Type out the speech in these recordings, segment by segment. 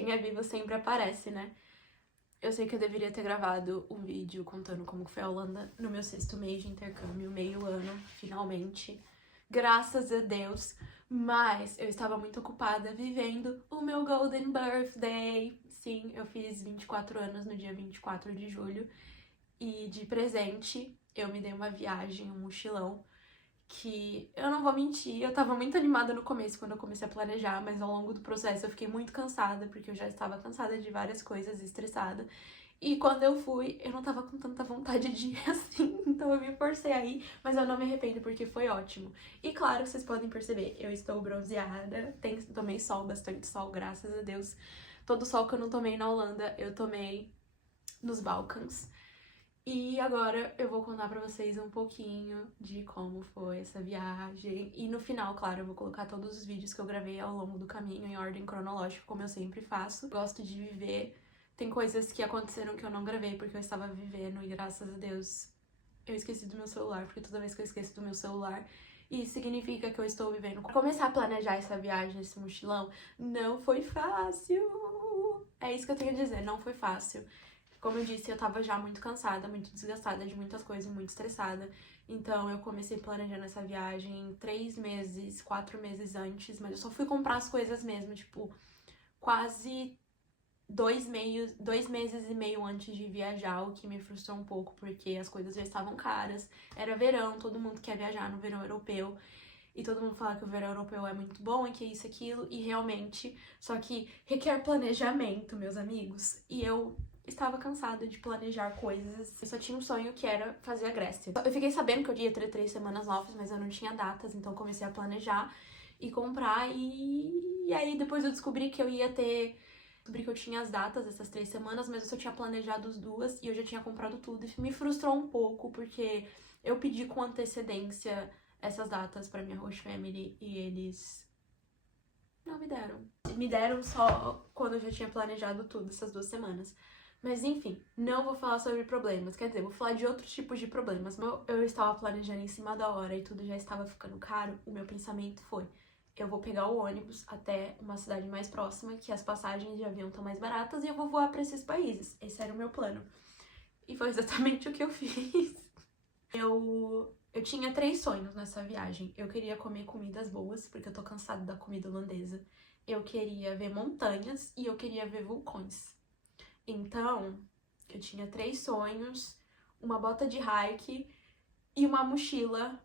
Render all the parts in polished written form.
quem é vivo sempre aparece, né? Eu sei que eu deveria ter gravado um vídeo contando como foi a Holanda no meu 6º mês de intercâmbio, meio ano, finalmente. Graças a Deus. Mas eu estava muito ocupada vivendo o meu Golden Birthday. Sim, eu fiz 24 anos no dia 24 de julho. E de presente, eu me dei uma viagem, um mochilão, que eu não vou mentir, eu tava muito animada no começo quando eu comecei a planejar, mas ao longo do processo eu fiquei muito cansada, porque eu já estava cansada de várias coisas e estressada. E quando eu fui, eu não tava com tanta vontade de ir assim, então eu me forcei a ir, mas eu não me arrependo porque foi ótimo. E claro, vocês podem perceber, eu estou bronzeada, tomei sol, bastante sol, graças a Deus. Todo o sol que eu não tomei na Holanda, eu tomei nos Balcãs. E agora eu vou contar pra vocês um pouquinho de como foi essa viagem. E no final, claro, eu vou colocar todos os vídeos que eu gravei ao longo do caminho em ordem cronológica, como eu sempre faço. Gosto de viver. Tem coisas que aconteceram que eu não gravei porque eu estava vivendo e graças a Deus eu esqueci do meu celular, porque toda vez que eu esqueço do meu celular, isso significa que eu estou vivendo. Começar a planejar essa viagem, esse mochilão, não foi fácil. É isso que eu tenho a dizer, não foi fácil. Como eu disse, eu tava já muito cansada, muito desgastada de muitas coisas, muito estressada. Então eu comecei planejando essa viagem 3 meses, 4 meses antes, mas eu só fui comprar as coisas mesmo, tipo, quase 2 meses e meio antes de viajar, o que me frustrou um pouco, porque as coisas já estavam caras. Era verão, todo mundo quer viajar no verão europeu. E todo mundo fala que o verão europeu é muito bom e que isso, aquilo, e realmente, só que requer planejamento, meus amigos. E eu estava cansada de planejar coisas. Eu só tinha um sonho que era fazer a Grécia. Eu fiquei sabendo que eu ia ter 3 semanas off, mas eu não tinha datas, então comecei a planejar e comprar. E aí depois eu descobri que eu ia ter. Descobri que eu tinha as datas dessas 3 semanas, mas eu só tinha planejado as 2 e eu já tinha comprado tudo. E me frustrou um pouco, porque eu pedi com antecedência essas datas pra minha host family e eles não me deram. Me deram só quando eu já tinha planejado tudo, essas 2 semanas. Mas enfim, não vou falar sobre problemas, quer dizer, vou falar de outros tipos de problemas. Eu estava planejando em cima da hora e tudo já estava ficando caro, o meu pensamento foi: eu vou pegar o ônibus até uma cidade mais próxima, que as passagens de avião estão mais baratas, e eu vou voar para esses países. Esse era o meu plano. E foi exatamente o que eu fiz. Eu tinha 3 sonhos nessa viagem. Eu queria comer comidas boas, porque eu tô cansada da comida holandesa. Eu queria ver montanhas e eu queria ver vulcões. Então, eu tinha 3 sonhos, uma bota de hike e uma mochila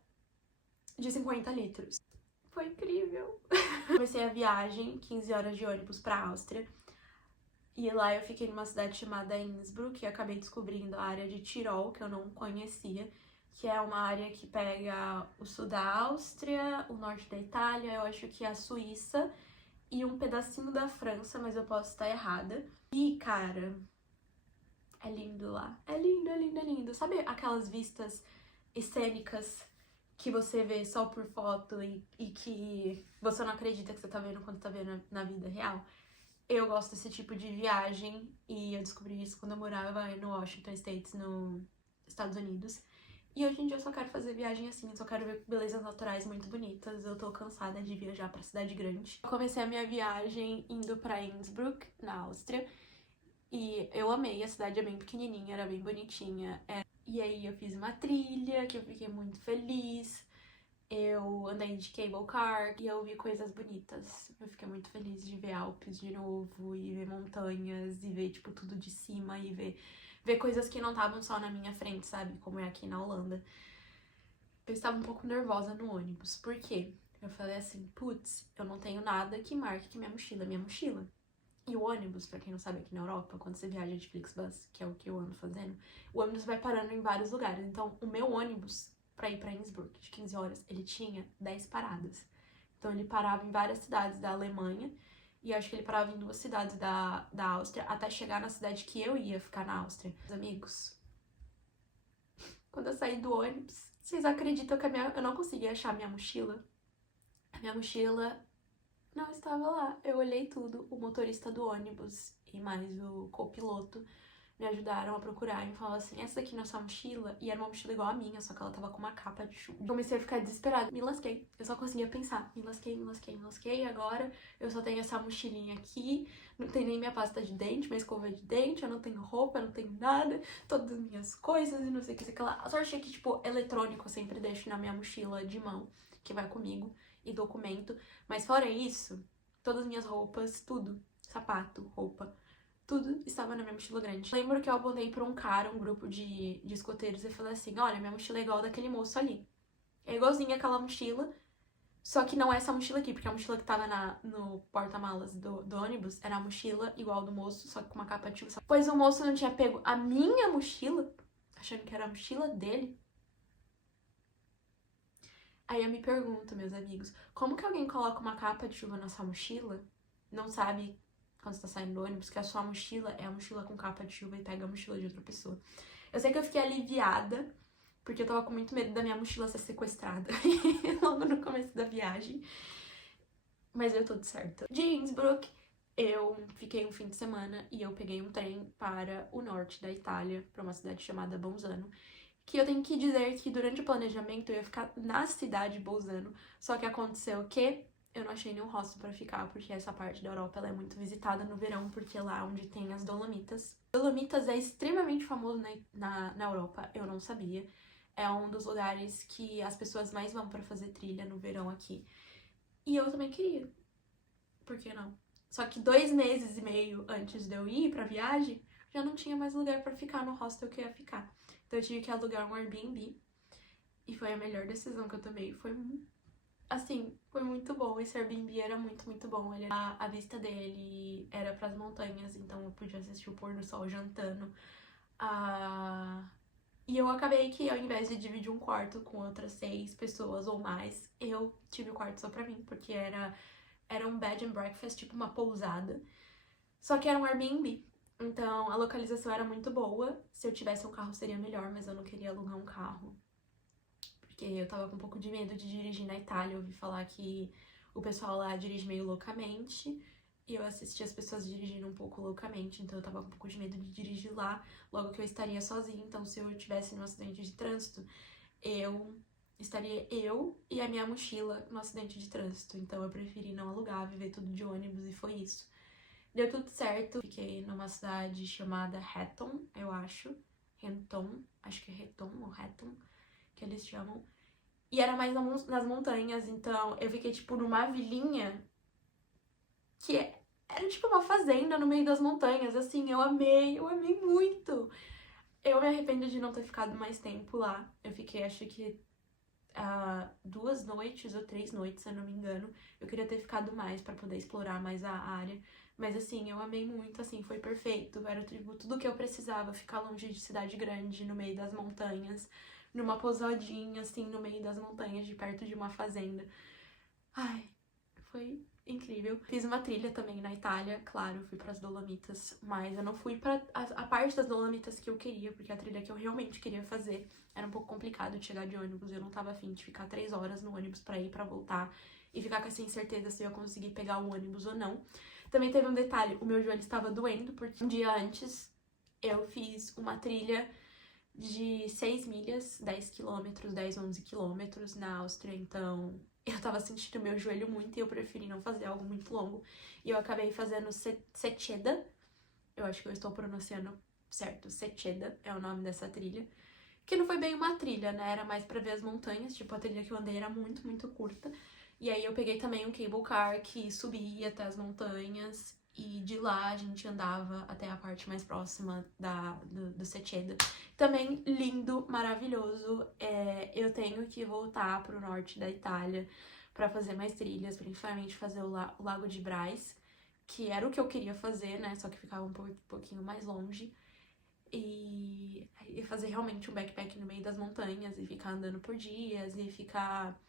de 50 litros. Foi incrível! Comecei a viagem, 15 horas de ônibus pra Áustria. E lá eu fiquei numa cidade chamada Innsbruck e acabei descobrindo a área de Tirol, que eu não conhecia, que é uma área que pega o sul da Áustria, o norte da Itália, eu acho que a Suíça e um pedacinho da França, mas eu posso estar errada. E, cara, é lindo lá. É lindo, é lindo, é lindo. Sabe aquelas vistas cênicas que você vê só por foto e que você não acredita que você tá vendo quando tá vendo na vida real? Eu gosto desse tipo de viagem e eu descobri isso quando eu morava no Washington State, nos Estados Unidos. E hoje em dia eu só quero fazer viagem assim, eu só quero ver belezas naturais muito bonitas. Eu tô cansada de viajar pra cidade grande. Eu comecei a minha viagem indo pra Innsbruck, na Áustria. E eu amei, a cidade é bem pequenininha, era bem bonitinha. E aí eu fiz uma trilha, que eu fiquei muito feliz. Eu andei de cable car e eu vi coisas bonitas. Eu fiquei muito feliz de ver Alpes de novo, e ver montanhas, e ver, tipo, tudo de cima, e ver coisas que não estavam só na minha frente, sabe? Como é aqui na Holanda. Eu estava um pouco nervosa no ônibus. Por quê? Eu falei assim, putz, eu não tenho nada que marque que minha mochila é minha mochila. E o ônibus, pra quem não sabe, aqui na Europa, quando você viaja de Flixbus, que é o que eu ando fazendo, o ônibus vai parando em vários lugares. Então, o meu ônibus, pra ir pra Innsbruck, de 15 horas, ele tinha 10 paradas. Então, ele parava em várias cidades da Alemanha, e acho que ele parava em 2 cidades da Áustria, até chegar na cidade que eu ia ficar na Áustria. Meus amigos, quando eu saí do ônibus, vocês acreditam que eu não consegui achar a minha mochila? A minha mochila não estava lá. Eu olhei tudo, o motorista do ônibus e mais o copiloto me ajudaram a procurar e falaram assim, essa daqui não é sua mochila? E era uma mochila igual a minha, só que ela tava com uma capa de chuva. Comecei a ficar desesperada, me lasquei. Eu só conseguia pensar, me lasquei, agora eu só tenho essa mochilinha aqui, não tem nem minha pasta de dente, minha escova de dente, eu não tenho roupa, eu não tenho nada, todas as minhas coisas e não sei o que, sei lá. A sorte é que, tipo, eletrônico eu sempre deixo na minha mochila de mão, que vai comigo, e documento. Mas fora isso, todas as minhas roupas, tudo, sapato, roupa, tudo estava na minha mochila grande. Lembro que eu apontei pra um cara, um grupo de escoteiros, e falei assim, olha, minha mochila é igual daquele moço ali. É igualzinha aquela mochila, só que não é essa mochila aqui, porque a mochila que tava no porta-malas do ônibus era a mochila igual do moço, só que com uma capa de chuva. Pois o moço não tinha pego a minha mochila, achando que era a mochila dele. Aí eu me pergunto, meus amigos, como que alguém coloca uma capa de chuva na sua mochila, não sabe quando você tá saindo do ônibus, que a sua mochila é a mochila com capa de chuva e pega a mochila de outra pessoa. Eu sei que eu fiquei aliviada, porque eu tava com muito medo da minha mochila ser sequestrada logo no começo da viagem. Mas deu tudo certo. De Innsbruck, eu fiquei um fim de semana e eu peguei um trem para o norte da Itália, para uma cidade chamada Bolzano. Que eu tenho que dizer que durante o planejamento eu ia ficar na cidade de Bolzano, só que aconteceu que eu não achei nenhum hostel pra ficar, porque essa parte da Europa ela é muito visitada no verão, porque é lá onde tem as Dolomitas. Dolomitas é extremamente famoso na Europa, eu não sabia. É um dos lugares que as pessoas mais vão pra fazer trilha no verão aqui. E eu também queria. Por que não? Só que 2 meses e meio antes de eu ir pra viagem, já não tinha mais lugar pra ficar no hostel que eu ia ficar. Então eu tive que alugar um Airbnb. E foi a melhor decisão que eu tomei. Foi, assim, foi muito bom. Esse Airbnb era muito, muito bom. A vista dele era pras montanhas, então eu podia assistir o pôr do sol jantando. E eu acabei que, ao invés de dividir um quarto com outras 6 pessoas ou mais, eu tive o quarto só pra mim, porque era um bed and breakfast, tipo uma pousada. Só que era um Airbnb. Então, a localização era muito boa. Se eu tivesse um carro seria melhor, mas eu não queria alugar um carro. Porque eu tava com um pouco de medo de dirigir na Itália. Eu ouvi falar que o pessoal lá dirige meio loucamente. E eu assisti as pessoas dirigindo um pouco loucamente. Então eu tava com um pouco de medo de dirigir lá. Logo que eu estaria sozinha. Então se eu tivesse num acidente de trânsito, estaria eu e a minha mochila no acidente de trânsito. Então eu preferi não alugar, viver tudo de ônibus e foi isso. Deu tudo certo. Fiquei numa cidade chamada Hatton, eu acho. Renton, acho que é Reton ou Hatton, que eles chamam. E era mais nas montanhas, então eu fiquei, tipo, numa vilinha que era, tipo, uma fazenda no meio das montanhas. Assim, eu amei muito. Eu me arrependo de não ter ficado mais tempo lá. Eu fiquei, acho que 2 noites ou 3 noites, se eu não me engano. Eu queria ter ficado mais pra poder explorar mais a área. Mas assim, eu amei muito, assim, foi perfeito. Era tipo, tudo que eu precisava, ficar longe de cidade grande, no meio das montanhas, numa pousadinha, assim, no meio das montanhas, de perto de uma fazenda. Ai, foi incrível. Fiz uma trilha também na Itália, claro, fui pras Dolomitas, mas eu não fui pra a parte das Dolomitas que eu queria, porque a trilha que eu realmente queria fazer era um pouco complicado de chegar de ônibus, eu não tava afim de ficar 3 horas no ônibus pra ir e pra voltar, e ficar com essa incerteza se eu ia conseguir pegar o ônibus ou não. Também teve um detalhe, o meu joelho estava doendo, porque um dia antes eu fiz uma trilha de 6 milhas, 10 quilômetros, 10, 11 quilômetros na Áustria, então eu tava sentindo meu joelho muito e eu preferi não fazer algo muito longo. E eu acabei fazendo Seceda, eu acho que eu estou pronunciando certo, Seceda é o nome dessa trilha. Que não foi bem uma trilha, né, era mais pra ver as montanhas, tipo, a trilha que eu andei era muito, muito curta. E aí eu peguei também um cable car que subia até as montanhas e de lá a gente andava até a parte mais próxima do Seceda. Também lindo, maravilhoso. Eu tenho que voltar pro norte da Itália pra fazer mais trilhas, principalmente fazer o Lago de Braz, que era o que eu queria fazer, né, só que ficava um pouquinho mais longe. E fazer realmente um backpack no meio das montanhas e ficar andando por dias e ficar...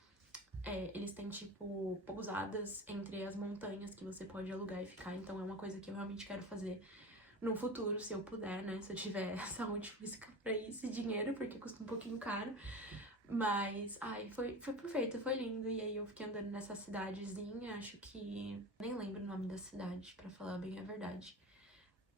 eles têm, tipo, pousadas entre as montanhas que você pode alugar e ficar. Então é uma coisa que eu realmente quero fazer no futuro, se eu puder, né? Se eu tiver saúde física pra isso e dinheiro, porque custa um pouquinho caro. Mas, foi perfeito, foi lindo. E aí eu fiquei andando nessa cidadezinha, acho que... nem lembro o nome da cidade, pra falar bem a verdade.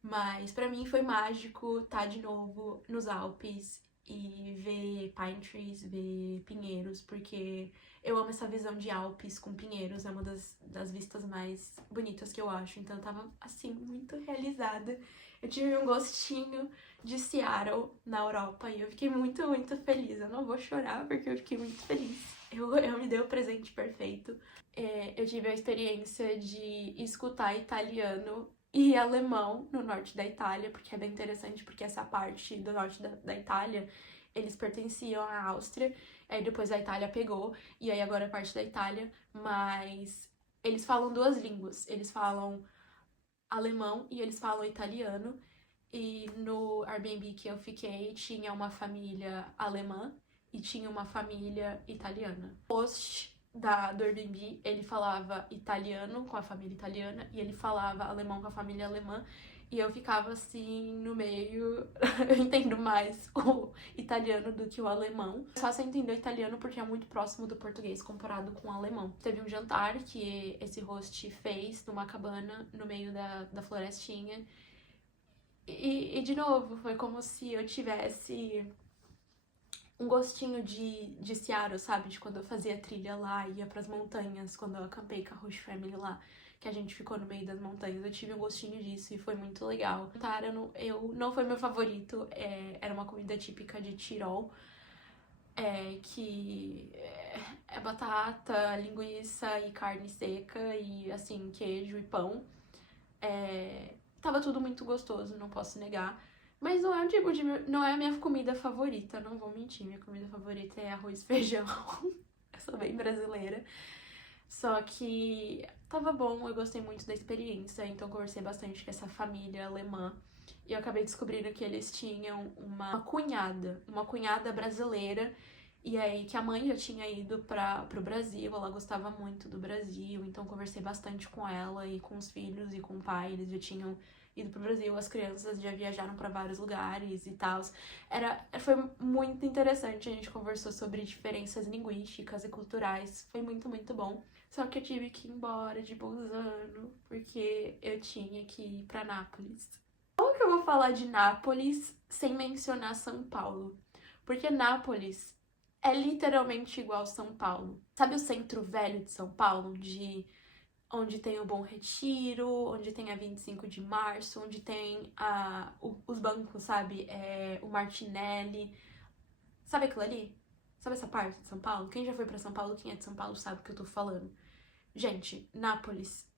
Mas pra mim foi mágico estar de novo nos Alpes e ver pine trees, ver pinheiros, porque eu amo essa visão de Alpes com pinheiros, é uma das vistas mais bonitas que eu acho. Então eu tava, assim, muito realizada. Eu tive um gostinho de Seattle na Europa e eu fiquei muito, muito feliz. Eu não vou chorar porque eu fiquei muito feliz. Eu me dei o presente perfeito. Eu tive a experiência de escutar italiano e alemão no norte da Itália, porque é bem interessante, porque essa parte do norte da Itália, eles pertenciam à Áustria, aí depois a Itália pegou, e aí agora é parte da Itália, mas eles falam duas línguas, eles falam alemão e eles falam italiano, e no Airbnb que eu fiquei tinha uma família alemã e tinha uma família italiana. O host do Airbnb, ele falava italiano com a família italiana e ele falava alemão com a família alemã. E eu ficava assim no meio. Eu entendo mais o italiano do que o alemão. Só você entender o italiano porque é muito próximo do português comparado com o alemão. Teve um jantar que esse host fez numa cabana no meio da florestinha. E de novo, foi como se eu tivesse um gostinho de Seattle, sabe? De quando eu fazia trilha lá, ia pras montanhas, quando eu acampei com a Rush Family lá, que a gente ficou no meio das montanhas. Eu tive um gostinho disso e foi muito legal. Tara, não foi meu favorito, era uma comida típica de Tirol, que é batata, linguiça e carne seca e, assim, queijo e pão. Tava tudo muito gostoso, não posso negar. Mas não é o tipo de. Não é a minha comida favorita, não vou mentir. Minha comida favorita é arroz e feijão. Eu sou bem brasileira. Só que tava bom, eu gostei muito da experiência, então conversei bastante com essa família alemã. E eu acabei descobrindo que eles tinham uma cunhada brasileira. E aí que a mãe já tinha ido pro Brasil, ela gostava muito do Brasil, então conversei bastante com ela e com os filhos e com o pai, eles já tinham ido pro Brasil, as crianças já viajaram para vários lugares e tal. Foi muito interessante, a gente conversou sobre diferenças linguísticas e culturais, foi muito, muito bom. Só que eu tive que ir embora de Bolzano, porque eu tinha que ir pra Nápoles. Como que eu vou falar de Nápoles sem mencionar São Paulo? Porque Nápoles é literalmente igual São Paulo. Sabe o centro velho de São Paulo? Onde tem o Bom Retiro, onde tem a 25 de Março, onde tem os bancos, sabe? O Martinelli. Sabe aquilo ali? Sabe essa parte de São Paulo? Quem já foi pra São Paulo, quem é de São Paulo sabe o que eu tô falando. Gente, Nápoles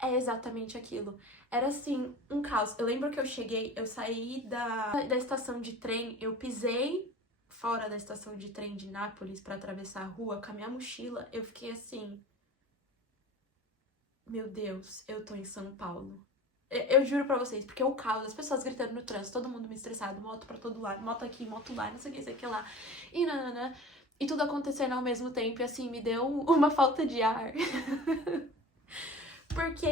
é exatamente aquilo. Era assim, um caos. Eu lembro que eu saí da estação de trem, eu pisei fora da estação de trem de Nápoles pra atravessar a rua com a minha mochila. Eu fiquei assim, meu Deus, eu tô em São Paulo. Eu juro pra vocês, porque o caos, as pessoas gritando no trânsito, todo mundo me estressado, moto pra todo lado, moto aqui, moto lá, não sei o que, sei o que lá. E nanana. E tudo acontecendo ao mesmo tempo, e assim, me deu uma falta de ar. Porque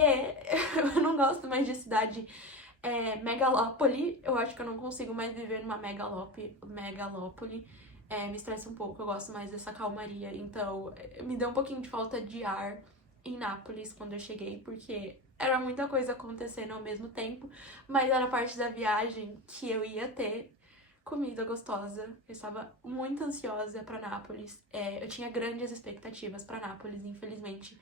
eu não gosto mais de cidade megalópole. Eu acho que eu não consigo mais viver numa megalópole. Me estressa um pouco, eu gosto mais dessa calmaria. Então, me deu um pouquinho de falta de ar em Nápoles quando eu cheguei, porque era muita coisa acontecendo ao mesmo tempo, mas era parte da viagem que eu ia ter comida gostosa. Eu estava muito ansiosa para Nápoles. Eu tinha grandes expectativas para Nápoles, infelizmente.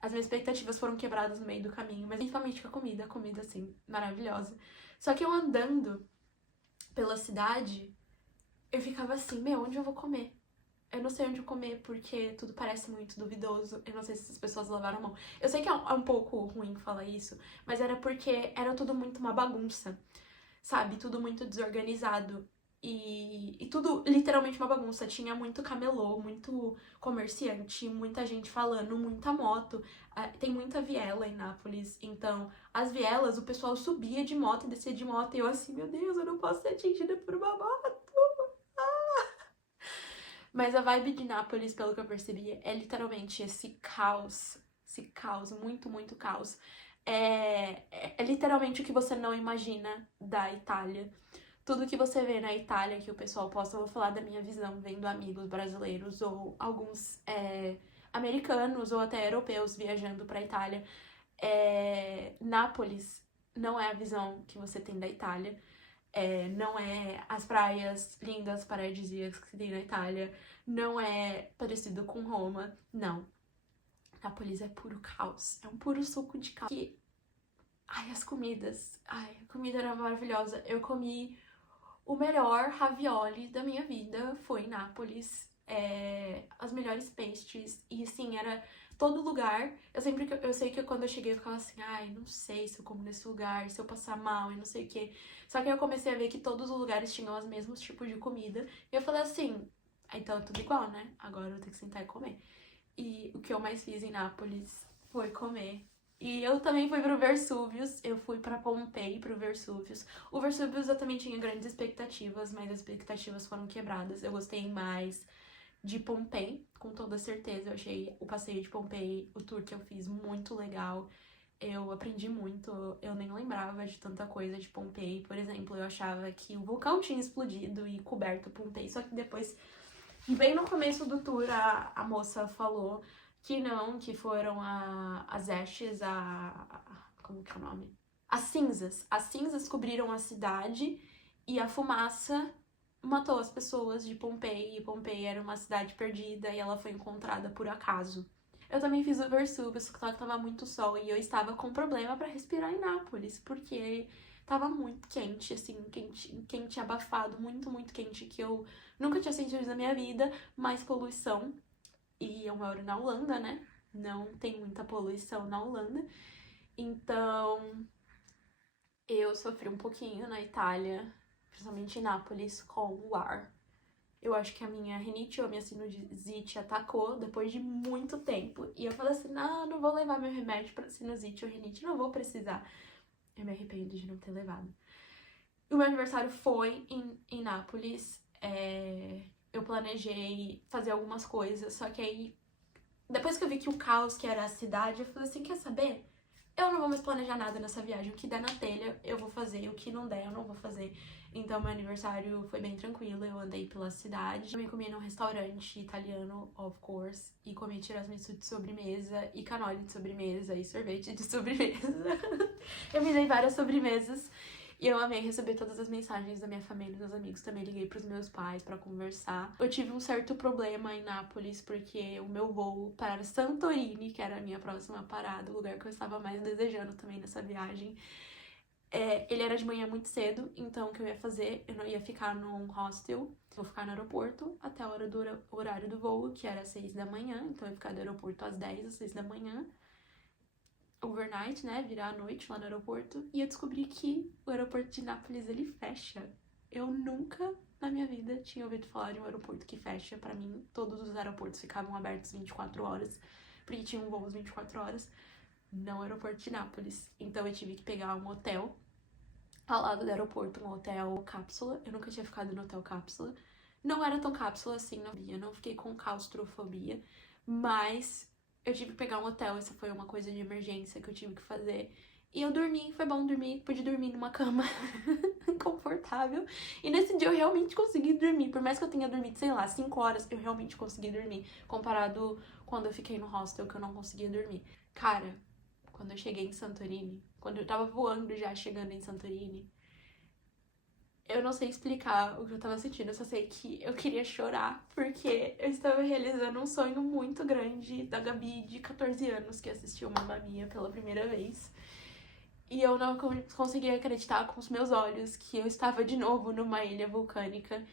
As minhas expectativas foram quebradas no meio do caminho, mas principalmente com a comida assim, maravilhosa. Só que eu andando pela cidade, eu ficava assim, meu, onde eu vou comer? Eu não sei onde comer porque tudo parece muito duvidoso. Eu não sei se as pessoas lavaram a mão. Eu sei que é um pouco ruim falar isso, mas era porque era tudo muito uma bagunça, sabe? Tudo muito desorganizado. E tudo literalmente uma bagunça. Tinha muito camelô, muito comerciante, muita gente falando, muita moto. Tem muita viela em Nápoles. Então, as vielas, o pessoal subia de moto e descia de moto. E eu assim, meu Deus, eu não posso ser atingida por uma moto. Mas a vibe de Nápoles, pelo que eu percebi, é literalmente esse caos. Esse caos, muito, muito caos. É literalmente o que você não imagina da Itália. Tudo que você vê na Itália, que o pessoal posta, eu vou falar da minha visão, vendo amigos brasileiros ou alguns americanos ou até europeus viajando pra Itália. Nápoles não é a visão que você tem da Itália. Não é as praias lindas, paradisíacas que tem na Itália. Não é parecido com Roma. Não. Nápoles é puro caos. É um puro suco de caos. Ai, as comidas. Ai, a comida era maravilhosa. Eu comi o melhor ravioli da minha vida. Foi em Nápoles. As melhores pastries. E assim, era todo lugar. Eu sei que quando eu cheguei eu ficava assim, ai, não sei se eu como nesse lugar, se eu passar mal e não sei o quê. Só que aí eu comecei a ver que todos os lugares tinham os mesmos tipos de comida. E eu falei assim, então é tudo igual, né? Agora eu vou ter que sentar e comer. E o que eu mais fiz em Nápoles foi comer. E eu também fui pro Versúvios, eu fui pra Pompei, pro Versúvios. O Versúvios eu também tinha grandes expectativas, mas as expectativas foram quebradas. Eu gostei mais de Pompei, com toda certeza. Eu achei o passeio de Pompei, o tour que eu fiz, muito legal. Eu aprendi muito, eu nem lembrava de tanta coisa de Pompei. Por exemplo, eu achava que o vulcão tinha explodido e coberto Pompei, só que depois, bem no começo do tour, a moça falou que não, que foram as ashes, como que é o nome? As cinzas. As cinzas cobriram a cidade e a fumaça matou as pessoas de Pompei, e Pompei era uma cidade perdida e ela foi encontrada por acaso. Eu também fiz o Versúvio, só que tava muito sol e eu estava com problema para respirar em Nápoles, porque tava muito quente, assim, quente abafado, muito, muito quente, que eu nunca tinha sentido na minha vida, mais poluição. E eu moro na Holanda, né? Não tem muita poluição na Holanda. Então, eu sofri um pouquinho na Itália, principalmente em Nápoles, com o ar. Eu acho que a minha rinite ou a minha sinusite atacou depois de muito tempo. E eu falei assim, não vou levar meu remédio pra sinusite ou rinite, não vou precisar. Eu me arrependo de não ter levado. O meu aniversário foi em Nápoles. Eu planejei fazer algumas coisas, só que aí, depois que eu vi que o caos que era a cidade, eu falei assim, quer saber? Eu não vou mais planejar nada nessa viagem. O que der na telha, eu vou fazer. O que não der, eu não vou fazer. Então, meu aniversário foi bem tranquilo. Eu andei pela cidade. Eu comi num restaurante italiano, of course. E comi tiramisu de sobremesa, e canole de sobremesa, e sorvete de sobremesa. Eu me dei várias sobremesas. E eu amei receber todas as mensagens da minha família e dos amigos. Também liguei pros meus pais pra conversar. Eu tive um certo problema em Nápoles, porque o meu voo para Santorini, que era a minha próxima parada, o lugar que eu estava mais desejando também nessa viagem, ele era de manhã muito cedo. Então o que eu ia fazer? Eu não ia ficar num hostel. Vou ficar no aeroporto até a hora do horário do voo, que era 6 da manhã. Então eu ia ficar do aeroporto às 10 às 6 da manhã. Overnight, né, virar a noite lá no aeroporto, e eu descobri que o aeroporto de Nápoles, ele fecha. Eu nunca na minha vida tinha ouvido falar de um aeroporto que fecha. Pra mim, todos os aeroportos ficavam abertos 24 horas, porque tinham voos 24 horas, não aeroporto de Nápoles. Então eu tive que pegar um hotel ao lado do aeroporto, um hotel cápsula. Eu nunca tinha ficado no hotel cápsula. Não era tão cápsula assim, não fiquei com claustrofobia, mas eu tive que pegar um hotel, essa foi uma coisa de emergência que eu tive que fazer. E eu dormi, foi bom dormir, pude dormir numa cama confortável. E nesse dia eu realmente consegui dormir, por mais que eu tenha dormido, sei lá, 5 horas, eu realmente consegui dormir, comparado quando eu fiquei no hostel que eu não conseguia dormir. Cara, quando eu cheguei em Santorini, quando eu tava voando já, chegando em Santorini, eu não sei explicar o que eu tava sentindo, eu só sei que eu queria chorar, porque eu estava realizando um sonho muito grande da Gabi, de 14 anos, que assistiu Mamma Mia pela primeira vez. E eu não conseguia acreditar com os meus olhos que eu estava de novo numa ilha vulcânica.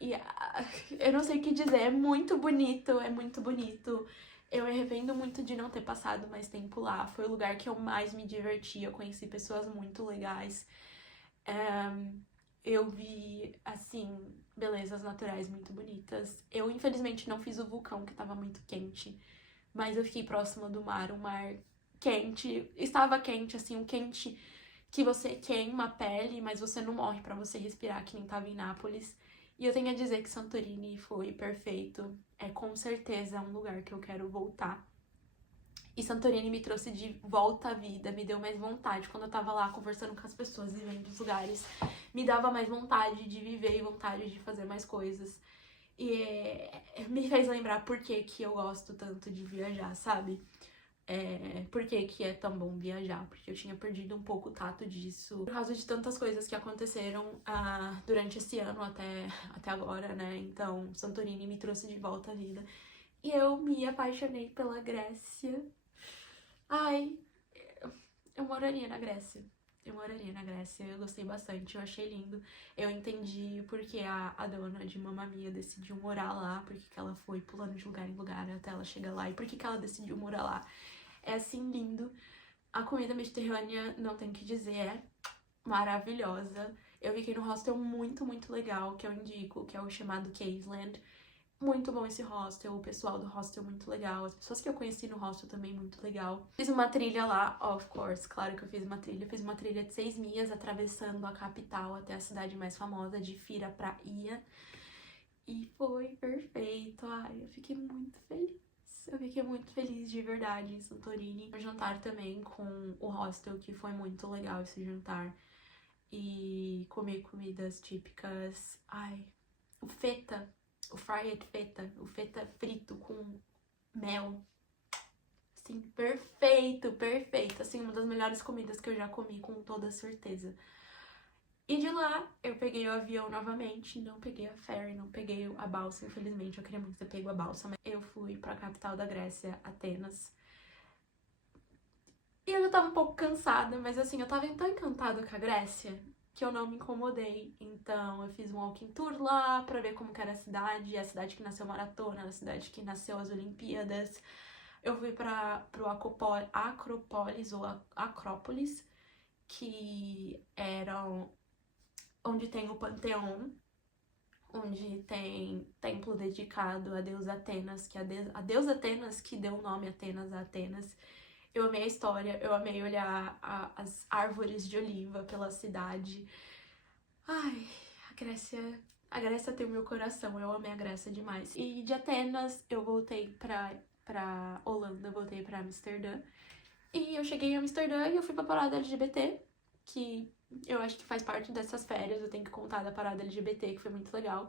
Eu não sei o que dizer, é muito bonito, é muito bonito. Eu me arrependo muito de não ter passado mais tempo lá. Foi o lugar que eu mais me diverti, eu conheci pessoas muito legais. Eu vi, assim, belezas naturais muito bonitas. Eu, infelizmente, não fiz o vulcão, que tava muito quente. Mas eu fiquei próxima do mar, um mar quente. Estava quente, assim, um quente que você queima a pele, mas você não morre pra você respirar, que nem tava em Nápoles. E eu tenho a dizer que Santorini foi perfeito. É com certeza um lugar que eu quero voltar. E Santorini me trouxe de volta à vida, me deu mais vontade. Quando eu tava lá conversando com as pessoas e vendo os lugares, me dava mais vontade de viver e vontade de fazer mais coisas. E me fez lembrar por que eu gosto tanto de viajar, sabe? por que é tão bom viajar, porque eu tinha perdido um pouco o tato disso por causa de tantas coisas que aconteceram durante esse ano até agora, né? Então, Santorini me trouxe de volta à vida. E eu me apaixonei pela Grécia. Ai, eu moraria na Grécia. Eu gostei bastante, eu achei lindo. Eu entendi porque a dona de Mamma Mia decidiu morar lá, porque que ela foi pulando de lugar em lugar até ela chegar lá, e porque que ela decidiu morar lá. É assim, lindo. A comida mediterrânea, não tem o que dizer, é maravilhosa. Eu fiquei no hostel muito, muito legal, que eu indico, que é o chamado Caveland. Muito bom esse hostel, o pessoal do hostel muito legal, as pessoas que eu conheci no hostel também muito legal. Fiz uma trilha lá, of course, claro que eu fiz uma trilha. Fiz uma trilha de 6 milhas atravessando a capital até a cidade mais famosa de Fira pra Ia. E foi perfeito, ai, eu fiquei muito feliz. Eu fiquei muito feliz de verdade em Santorini. O jantar também com o hostel, que foi muito legal esse jantar. E comer comidas típicas, ai, o feta. O fried feta, o feta frito com mel. Assim, perfeito, perfeito. Assim, uma das melhores comidas que eu já comi, com toda certeza. E de lá, eu peguei o avião novamente, não peguei a ferry, não peguei a balsa, infelizmente. Eu queria muito ter pego a balsa, mas eu fui pra capital da Grécia, Atenas. E eu já tava um pouco cansada, mas assim, eu tava tão encantada com a Grécia que eu não me incomodei. Então eu fiz um walking tour lá pra ver como que era a cidade que nasceu a maratona, a cidade que nasceu as Olimpíadas. Eu fui pro Acropolis ou Acrópolis, que eram onde tem o Panteão, onde tem templo dedicado à deusa Atenas, que a deusa Atenas que deu o nome Atenas a Atenas. Eu amei a história, eu amei olhar as árvores de oliva pela cidade. Ai, a Grécia tem o meu coração, eu amei a Grécia demais. E de Atenas eu voltei pra Holanda, voltei pra Amsterdã. E eu cheguei em Amsterdã e eu fui pra parada LGBT, que eu acho que faz parte dessas férias, eu tenho que contar da parada LGBT, que foi muito legal.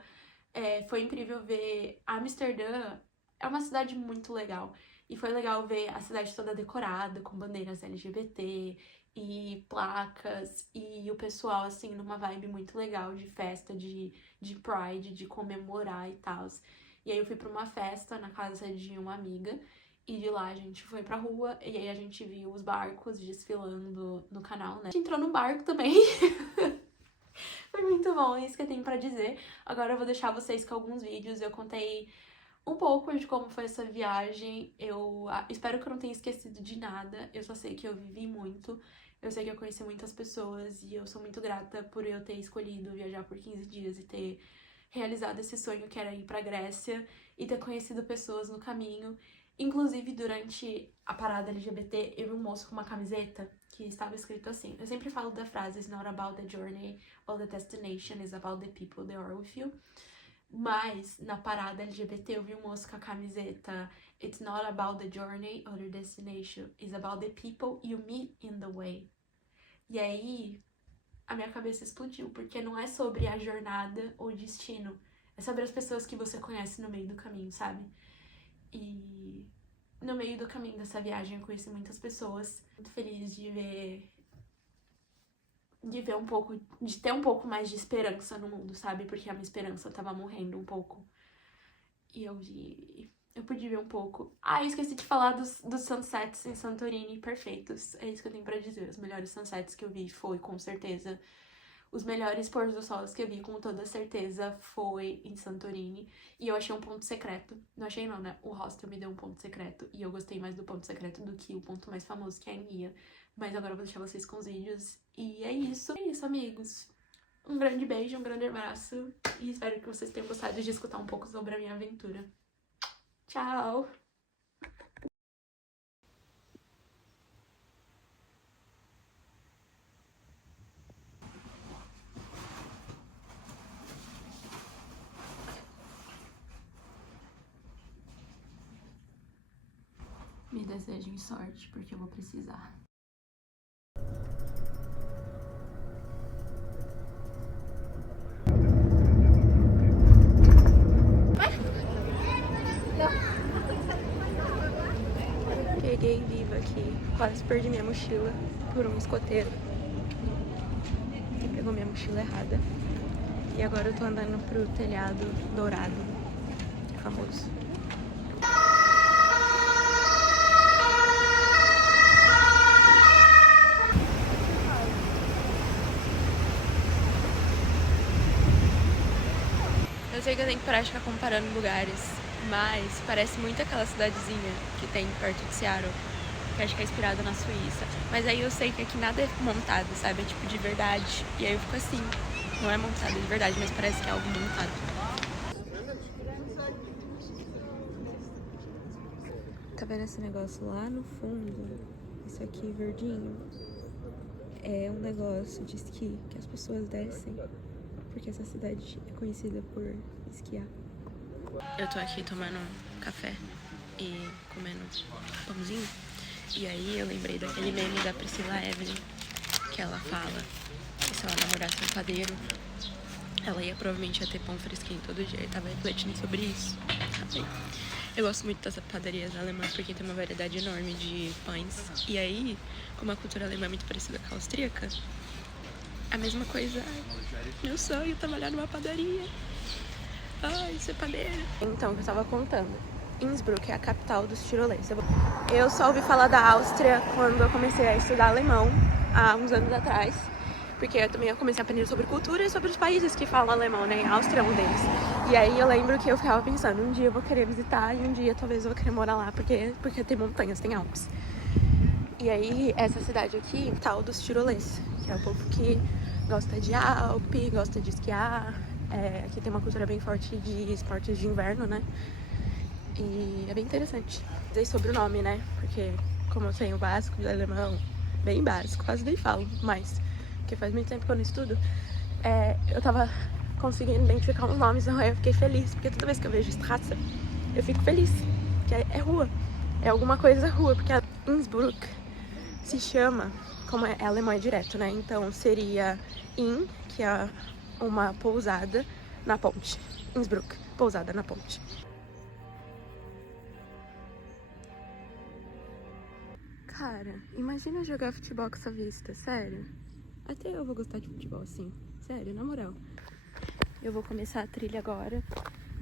Foi incrível ver Amsterdã, é uma cidade muito legal. E foi legal ver a cidade toda decorada, com bandeiras LGBT e placas, e o pessoal, assim, numa vibe muito legal de festa, de Pride, de comemorar e tal. E aí eu fui pra uma festa na casa de uma amiga, e de lá a gente foi pra rua, e aí a gente viu os barcos desfilando no canal, né? A gente entrou no barco também. Foi muito bom, é isso que eu tenho pra dizer. Agora eu vou deixar vocês com alguns vídeos, eu contei um pouco de como foi essa viagem. Eu espero que eu não tenha esquecido de nada. Eu só sei que eu vivi muito. Eu sei que eu conheci muitas pessoas e eu sou muito grata por eu ter escolhido viajar por 15 dias e ter realizado esse sonho que era ir pra Grécia e ter conhecido pessoas no caminho. Inclusive, durante a parada LGBT, eu vi um moço com uma camiseta que estava escrito assim. Eu sempre falo da frase "It's not about the journey or the destination, it's about the people that are with you". Mas na parada LGBT eu vi um moço com a camiseta "It's not about the journey or the destination, it's about the people you meet in the way". E aí a minha cabeça explodiu, porque não é sobre a jornada ou o destino, é sobre as pessoas que você conhece no meio do caminho, sabe? E no meio do caminho dessa viagem eu conheci muitas pessoas. Muito feliz de ver um pouco, de ter um pouco mais de esperança no mundo, sabe? Porque a minha esperança tava morrendo um pouco. E eu pude ver um pouco. Ah, eu esqueci de falar dos sunsets em Santorini perfeitos. É isso que eu tenho pra dizer. Os melhores sunsets que eu vi foi, com certeza, os melhores pôr do sol que eu vi, com toda certeza, foi em Santorini. E eu achei um ponto secreto. Não achei não, né? O hostel me deu um ponto secreto. E eu gostei mais do ponto secreto do que o ponto mais famoso, que é a Mia. Mas agora eu vou deixar vocês com os vídeos. E é isso. É isso, amigos. Um grande beijo, um grande abraço. E espero que vocês tenham gostado de escutar um pouco sobre a minha aventura. Tchau! Me desejem sorte, porque eu vou precisar. Ok, Cheguei viva aqui, quase perdi minha mochila por um escoteiro que pegou minha mochila errada. E agora eu tô andando pro telhado dourado, famoso. Eu sei que eu tenho que parar de ficar comparando lugares, mas parece muito aquela cidadezinha que tem perto de Seattle, que acho que é inspirada na Suíça. Mas aí eu sei que aqui nada é montado, sabe? É tipo de verdade. E aí eu fico assim, não é montado de verdade, mas parece que é algo montado. Tá vendo esse negócio lá no fundo? Isso aqui verdinho é um negócio de esqui que as pessoas descem, porque essa cidade é conhecida por esquiar. Eu tô aqui tomando café e comendo pãozinho. E aí eu lembrei daquele meme da Priscilla Evelyn, que ela fala que se ela namorasse um padeiro, ela provavelmente ia ter pão fresquinho todo dia. Eu tava refletindo sobre isso. Eu gosto muito das padarias alemãs porque tem uma variedade enorme de pães. E aí, como a cultura alemã é muito parecida com a austríaca, a mesma coisa. Meu sonho é trabalhar numa padaria. Ai, ser padeira. Então, o que eu tava contando. Innsbruck é a capital dos tirolês. Eu só ouvi falar da Áustria quando eu comecei a estudar alemão, há uns anos atrás. Porque eu também comecei a aprender sobre cultura e sobre os países que falam alemão, né? A Áustria é um deles. E aí eu lembro que eu ficava pensando, um dia eu vou querer visitar e um dia talvez eu vou querer morar lá, porque tem montanhas, tem Alpes. E aí essa cidade aqui, tal dos tirolês, que é o povo que gosta de Alpe, gosta de esquiar. Aqui tem uma cultura bem forte de esportes de inverno, né? E é bem interessante. Dizer sobre o nome, né? Porque como eu tenho básico de alemão, bem básico, quase nem falo mais, porque faz muito tempo que eu não estudo, eu tava conseguindo identificar os nomes, então eu fiquei feliz, porque toda vez que eu vejo Straße, eu fico feliz, que é rua, é alguma coisa rua, porque a Innsbruck se chama, como é alemão é direto, né? Então seria In, que é uma pousada na ponte. Innsbruck, pousada na ponte. Cara, imagina jogar futebol com essa vista, sério. Até eu vou gostar de futebol assim, sério, na moral. Eu vou começar a trilha agora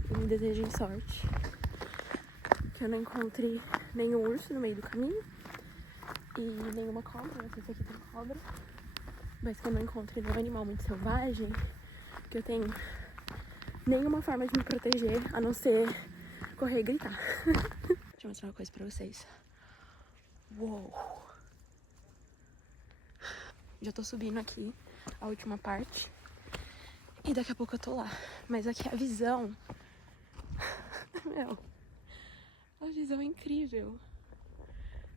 e me desejem sorte. Que eu não encontre nenhum urso no meio do caminho e nenhuma cobra, não sei se aqui tem cobra. Mas que eu não encontre nenhum animal muito selvagem, que eu tenho nenhuma forma de me proteger, a não ser correr e gritar. Deixa eu mostrar uma coisa pra vocês. Uou! Já tô subindo aqui a última parte e daqui a pouco eu tô lá. Mas aqui a visão... Meu, a visão é incrível.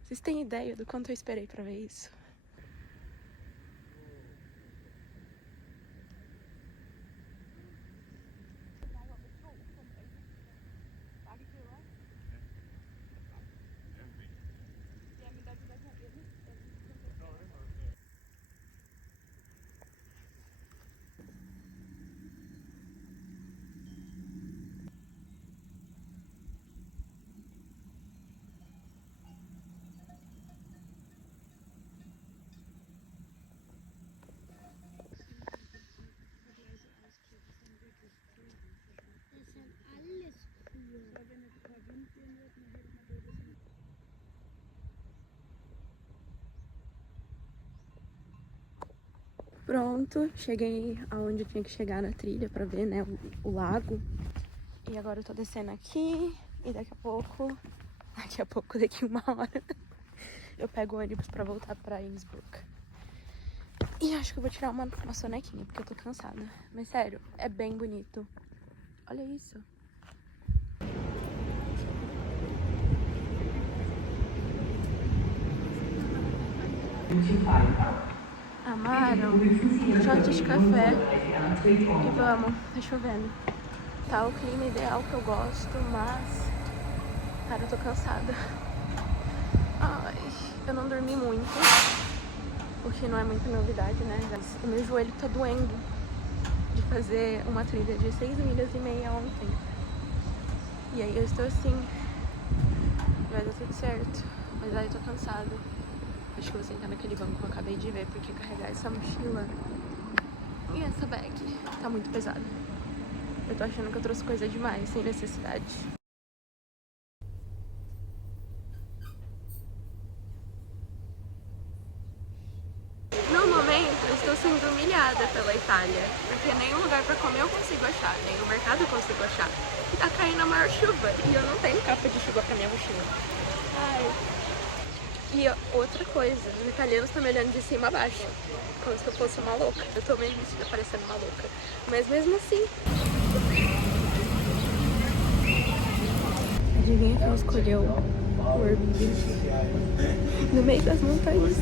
Vocês têm ideia do quanto eu esperei pra ver isso? Pronto, cheguei aonde eu tinha que chegar na trilha pra ver, né, o lago. E agora eu tô descendo aqui e daqui uma hora, eu pego o ônibus pra voltar pra Innsbruck. E acho que eu vou tirar uma sonequinha, porque eu tô cansada. Mas sério, é bem bonito. Olha isso. Amaram shot de café e vamos, tá chovendo. Tá o clima ideal que eu gosto, mas cara, eu tô cansada. Ai, eu não dormi muito, o que não é muita novidade, né? O meu joelho tá doendo de fazer uma trilha de 6,5 milhas ontem. E aí eu estou assim, vai dar tudo certo. Mas aí eu tô cansada. Acho que eu vou sentar naquele banco que eu acabei de ver, porque carregar essa mochila e essa bag tá muito pesada. Eu tô achando que eu trouxe coisa demais, sem necessidade. No momento, eu estou sendo humilhada pela Itália, porque nenhum lugar pra comer eu consigo achar, nem no mercado eu consigo achar. E tá caindo a maior chuva, e eu não tenho capa de chuva pra minha mochila. Ai. E outra coisa, os italianos estão me olhando de cima a baixo, como se eu fosse uma louca. Eu tô meio vestida parecendo uma louca, mas mesmo assim... Adivinha quem escolheu o Airbnb no meio das montanhas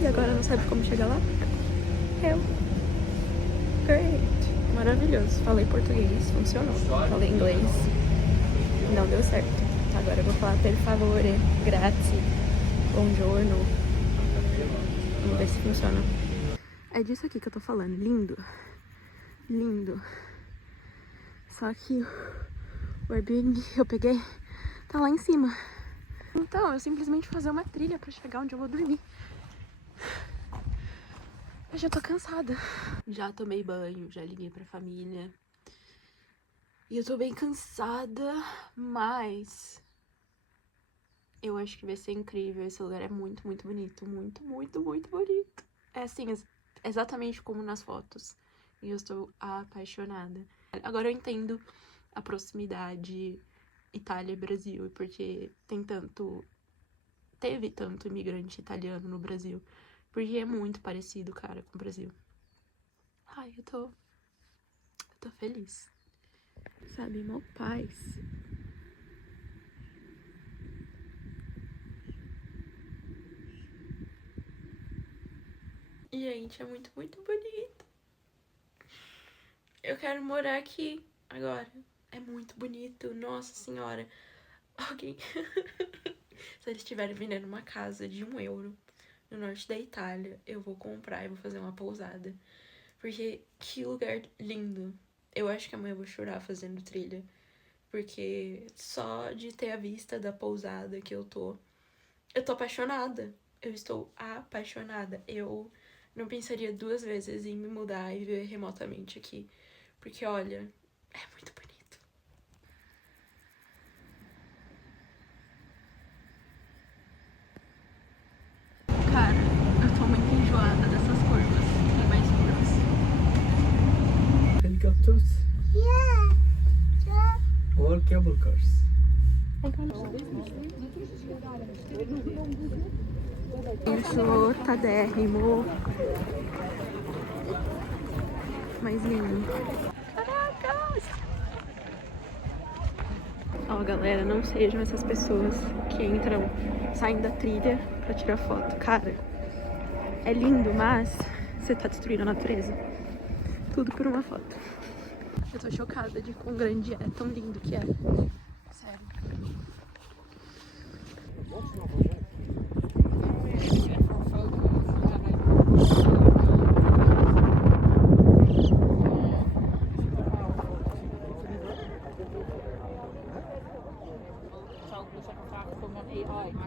e agora não sabe como chegar lá? Eu. Great. Maravilhoso. Falei português, funcionou. Falei inglês, não deu certo. Agora eu vou falar per favore, grazie, buongiorno. Vamos ver se funciona. É disso aqui que eu tô falando. Lindo. Lindo. Só que o Airbnb que eu peguei tá lá em cima. Então, eu simplesmente vou fazer uma trilha pra chegar onde eu vou dormir. Eu já tô cansada. Já tomei banho, já liguei pra família. E eu tô bem cansada, mas eu acho que vai ser incrível. Esse lugar é muito, muito bonito. Muito, muito, muito bonito. É assim, exatamente como nas fotos. E eu estou apaixonada. Agora eu entendo a proximidade Itália e Brasil, porque teve tanto imigrante italiano no Brasil, porque é muito parecido, cara, com o Brasil. Ai, eu tô feliz. Sabe, mó paz. Gente, é muito, muito bonito. Eu quero morar aqui agora. É muito bonito, nossa senhora. Alguém... Se eles estiverem vendendo uma casa de €1 no norte da Itália, eu vou comprar e vou fazer uma pousada. Porque que lugar lindo. Eu acho que amanhã eu vou chorar fazendo trilha. Porque só de ter a vista da pousada que eu tô apaixonada. Eu estou apaixonada. Eu não pensaria 2 vezes em me mudar e viver remotamente aqui. Porque, olha, é muito bonito. Cara, eu tô muito enjoada dessas curvas. Tem mais curvas. Helicopters? Yeah. Or cable cars? Enxotadérrimo. Mais lindo. Caracas! Ó, galera, não sejam essas pessoas que entram, saem da trilha pra tirar foto. Cara, é lindo, mas você tá destruindo a natureza. Tudo por uma foto. Eu tô chocada de quão grande é, tão lindo que é. Sério.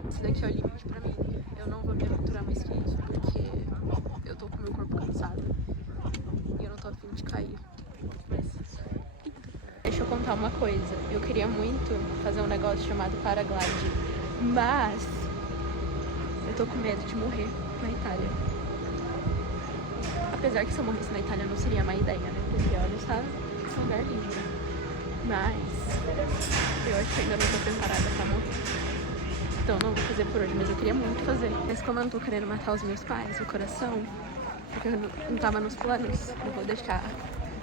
Esse daqui é o limite pra mim. Eu não vou me aventurar mais que isso, porque eu tô com meu corpo cansado e eu não tô a fim de cair. Mas... Deixa eu contar uma coisa. Eu queria muito fazer um negócio chamado paraglide, mas eu tô com medo de morrer na Itália. Apesar que se eu morresse na Itália não seria má ideia, né? Porque olha, esse lugar lindo. Mas eu acho que ainda não tô preparada pra morrer. Então não vou fazer por hoje, mas eu queria muito fazer. Mas como eu não tô querendo matar os meus pais, o coração, porque eu não tava nos planos, eu vou deixar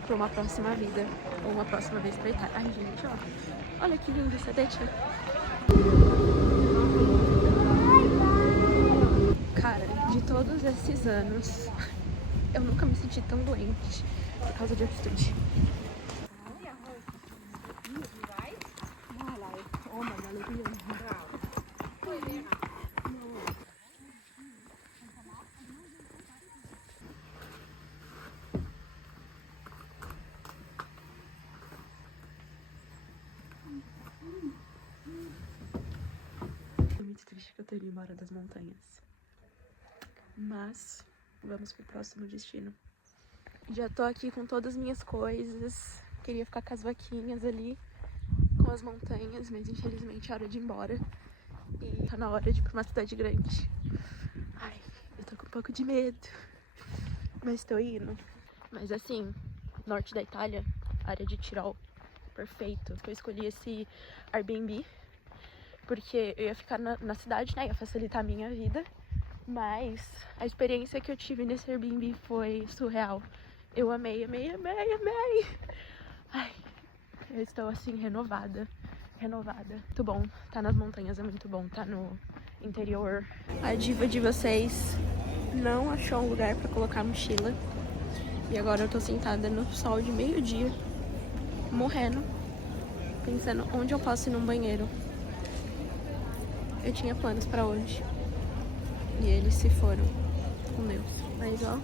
pra uma próxima vida, ou uma próxima vez pra Itália. Ai, gente, ó. Olha que lindo essa deixa. Cara, de todos esses anos, eu nunca me senti tão doente por causa de altitude. Tô muito triste. eu tô indo embora das montanhas. Mas vamos pro próximo destino. Já tô aqui com todas as minhas coisas. Queria ficar com as vaquinhas ali, com as montanhas, mas infelizmente é hora de ir embora. E tá na hora de ir pra uma cidade grande. Ai, eu tô com um pouco de medo, mas tô indo. Mas assim, norte da Itália, área de Tirol, perfeito. Eu escolhi esse Airbnb porque eu ia ficar na cidade, né? Ia facilitar a minha vida. Mas a experiência que eu tive nesse Airbnb foi surreal. Eu amei, amei, amei, amei. Ai, eu estou assim, renovada. Muito bom. Tá nas montanhas é muito bom. Tá no interior. A diva de vocês não achou um lugar pra colocar a mochila. E agora eu tô sentada no sol de meio-dia, morrendo, pensando onde eu posso ir num banheiro. Eu tinha planos pra hoje. E eles se foram com Deus. Mas ó,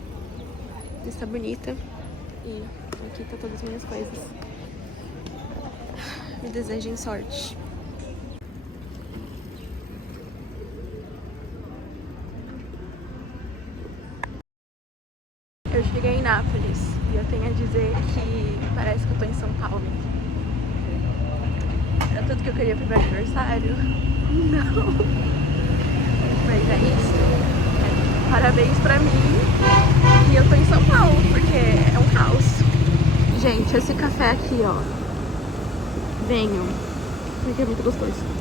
está bonita. E aqui tá todas as minhas coisas. Me desejem sorte. Eu cheguei em Nápoles e eu tenho a dizer que parece que eu tô em São Paulo. Era tudo que eu queria pro meu aniversário? Não! Mas é isso. Parabéns pra mim. E eu tô em São Paulo, porque é um caos. Gente, esse café aqui, ó. Venham. Porque é muito gostoso.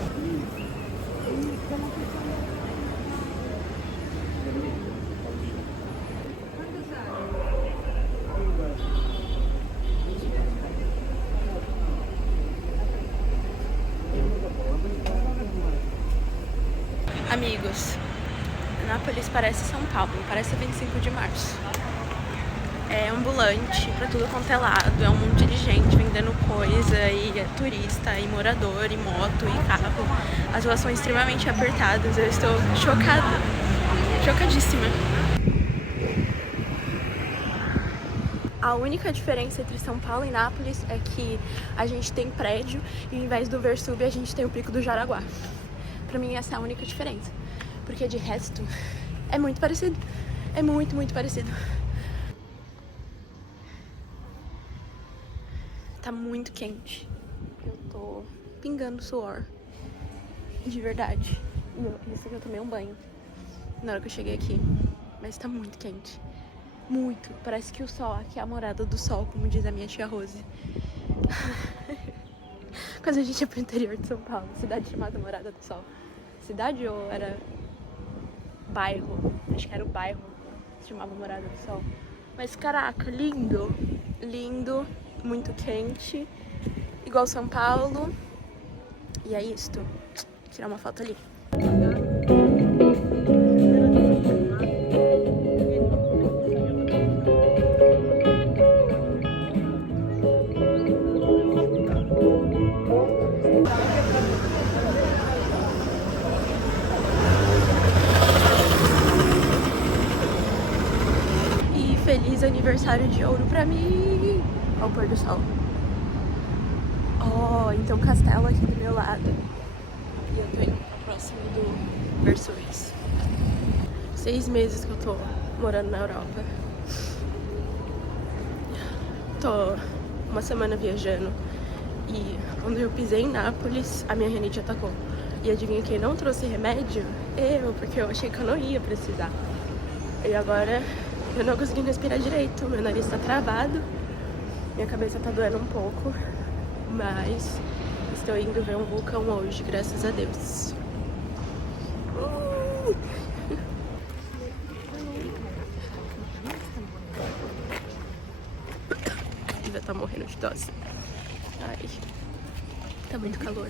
Amigos, Nápoles parece São Paulo, parece 25 de março. É ambulante pra tudo quanto é lado, é um monte de gente vendendo coisa, e é turista, e morador, e moto, e carro. As ruas são extremamente apertadas, eu estou chocada, chocadíssima. A única diferença entre São Paulo e Nápoles é que a gente tem prédio e ao invés do Versúvio a gente tem o Pico do Jaraguá. Pra mim essa é a única diferença, porque de resto é muito parecido, é muito, muito parecido. Tá muito quente, eu tô pingando suor, de verdade. Isso aqui eu tomei um banho na hora que eu cheguei aqui, mas tá muito quente, muito. Parece que o sol aqui é a morada do sol, como diz a minha tia Rose. Quando a gente ia pro interior de São Paulo, cidade chamada Morada do Sol. Cidade ou era bairro? Acho que era o bairro que se chamava Morada do Sol. Mas caraca, lindo, lindo, muito quente, igual São Paulo. E é isto. Vou tirar uma foto ali. Feliz aniversário de ouro pra mim! Ao pôr do sol. Oh, então castelo aqui do meu lado. E eu tô indo pro próximo do Versúvios. 6 meses que eu tô morando na Europa. Tô uma semana viajando. E quando eu pisei em Nápoles, a minha rinite atacou. E adivinha quem não trouxe remédio? Eu, porque eu achei que eu não ia precisar. E agora eu não consegui respirar direito, meu nariz tá travado, minha cabeça tá doendo um pouco, mas estou indo ver um vulcão hoje, graças a Deus. A Diva tá morrendo de tosse. Ai, tá muito calor.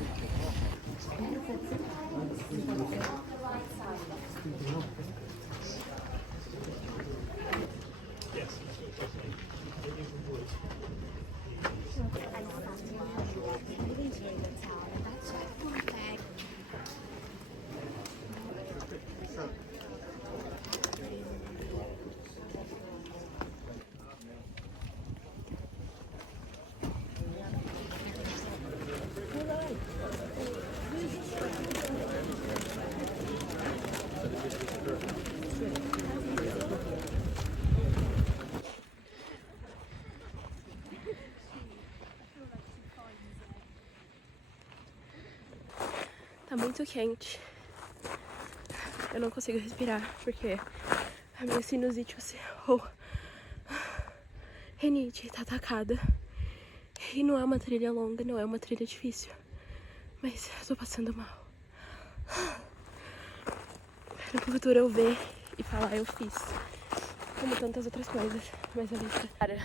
muito quente. Eu não consigo respirar porque a minha sinusite ou rinite tá atacada. E não é uma trilha longa, não é uma trilha difícil. Mas eu tô passando mal. No futuro eu ver e falar, eu fiz. Como tantas outras coisas. Mas a vista, cara,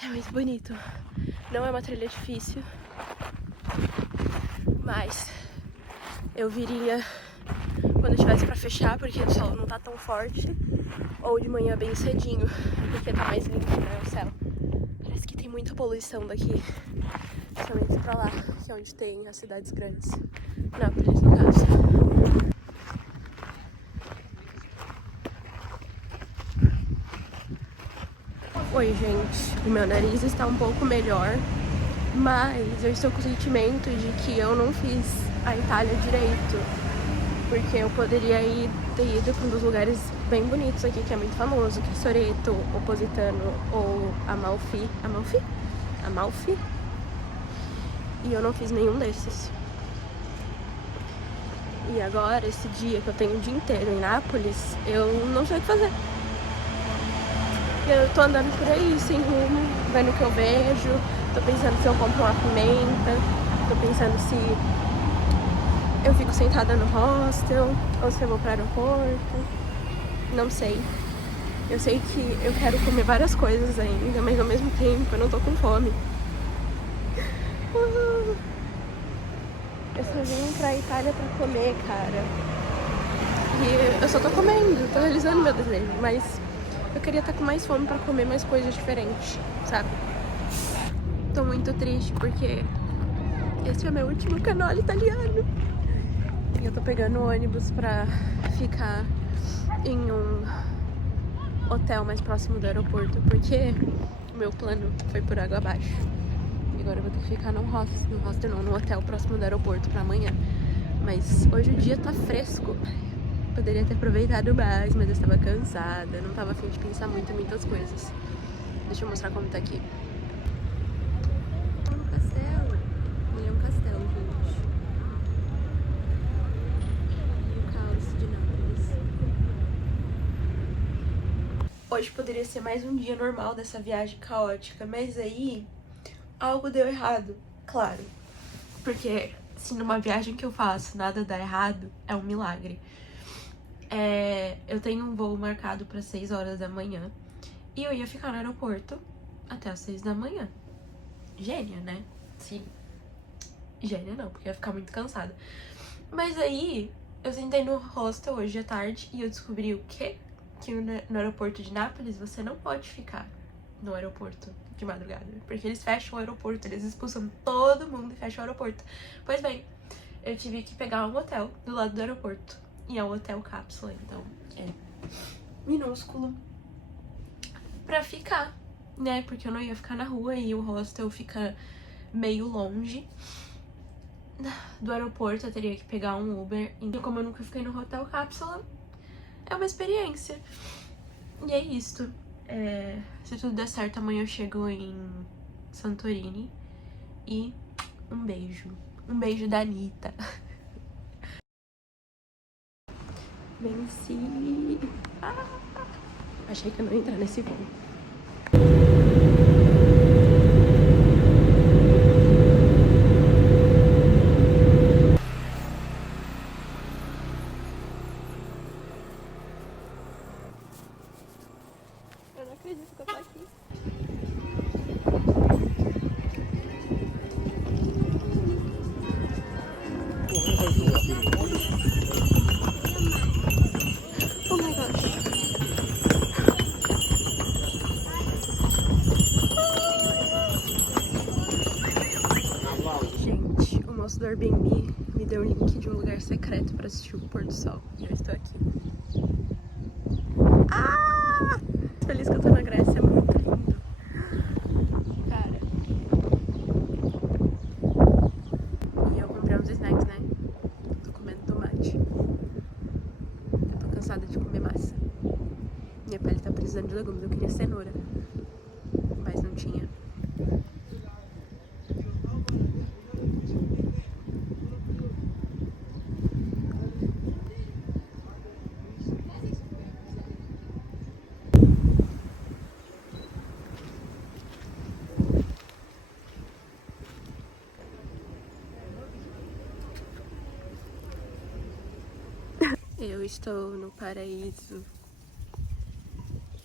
é muito bonito. Não é uma trilha difícil. Mas eu viria quando tivesse pra fechar, porque o sol não tá tão forte. Ou de manhã bem cedinho, porque tá mais limpo, né, o céu. Parece que tem muita poluição daqui. Principalmente pra lá, que é onde tem as cidades grandes. Nápoles, no caso. Oi, gente. O meu nariz está um pouco melhor, mas eu estou com o sentimento de que eu não fiz a Itália direito. Porque eu poderia ter ido para um dos lugares bem bonitos aqui, que é muito famoso, que é Spoleto, ou Positano, ou Amalfi. Amalfi? E eu não fiz nenhum desses. E agora, esse dia que eu tenho o dia inteiro em Nápoles, eu não sei o que fazer. Eu tô andando por aí, sem rumo, vendo o que eu vejo. Tô pensando se eu compro uma pimenta. Tô pensando se eu fico sentada no hostel ou se eu vou pro aeroporto. Não sei. Eu sei que eu quero comer várias coisas ainda, mas ao mesmo tempo eu não tô com fome. Eu só vim pra Itália pra comer, cara. E eu só tô comendo, tô realizando meu desejo, mas eu queria estar com mais fome pra comer mais coisas diferentes, sabe? Tô muito triste porque esse é meu último canole italiano. E eu tô pegando ônibus pra ficar em um hotel mais próximo do aeroporto, porque o meu plano foi por água abaixo. E agora eu vou ter que ficar num hotel próximo do aeroporto pra amanhã. Mas hoje o dia tá fresco. Poderia ter aproveitado mais, mas eu estava cansada. Não tava a fim de pensar muito em muitas coisas. Deixa eu mostrar como tá aqui. É um castelo. Ele é um castelo, gente. E o caos de Nápoles. Hoje poderia ser mais um dia normal dessa viagem caótica, mas aí algo deu errado, claro. Porque se numa viagem que eu faço nada dá errado, é um milagre. Eu tenho um voo marcado para 6 horas da manhã e eu ia ficar no aeroporto até as 6 da manhã. Gênia, né? Sim. Gênia não, porque eu ia ficar muito cansada. Mas aí, eu sentei no hostel hoje à tarde e eu descobri o quê? Que no aeroporto de Nápoles você não pode ficar no aeroporto de madrugada. Porque eles fecham o aeroporto, eles expulsam todo mundo e fecham o aeroporto. Pois bem, eu tive que pegar um hotel do lado do aeroporto. E é um hotel cápsula, então é minúsculo pra ficar, né? Porque eu não ia ficar na rua e o hostel fica meio longe do aeroporto. Eu teria que pegar um Uber. E como eu nunca fiquei no hotel cápsula, é uma experiência. E é isto. Se tudo der certo, amanhã eu chego em Santorini. E um beijo. Um beijo da Anitta. Venci. Achei que eu não ia entrar nesse voo. Eu não acredito que eu tô aqui. Oh my gosh. Gente, o moço do Airbnb me deu o link de um lugar secreto pra assistir o pôr do sol. E eu estou aqui. Ah! Feliz que eu tô na Grécia, é muito lindo. Cara. E eu comprei uns snacks, né? Tô comendo tomate. Eu tô cansada de comer massa. Minha pele tá precisando de legumes. Eu queria cenoura, mas não tinha. Eu estou no paraíso.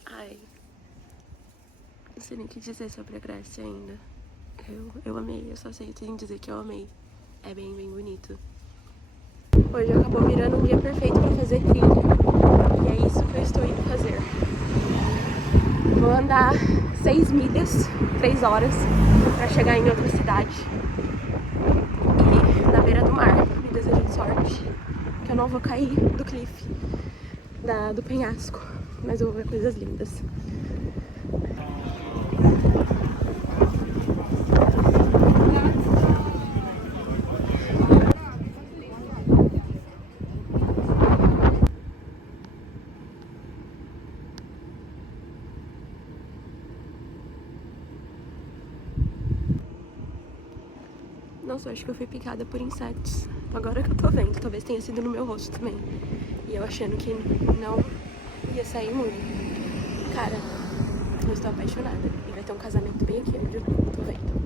Ai, não sei nem o que dizer sobre a Grécia ainda. Eu amei, eu só sei dizer que eu amei. É bem bonito. Hoje acabou virando um dia perfeito pra fazer trilha. E é isso que eu estou indo fazer. Vou andar 6 milhas, 3 horas, pra chegar em outra cidade. E na beira do mar. Me desejo sorte, que eu não vou cair do cliff, do penhasco. Mas eu vou ver coisas lindas. Nossa, eu acho que eu fui picada por insetos. Agora que eu tô vendo, talvez tenha sido no meu rosto também. E eu achando que não ia sair imune. Cara, eu estou apaixonada. E vai ter um casamento bem aqui onde eu tô vendo.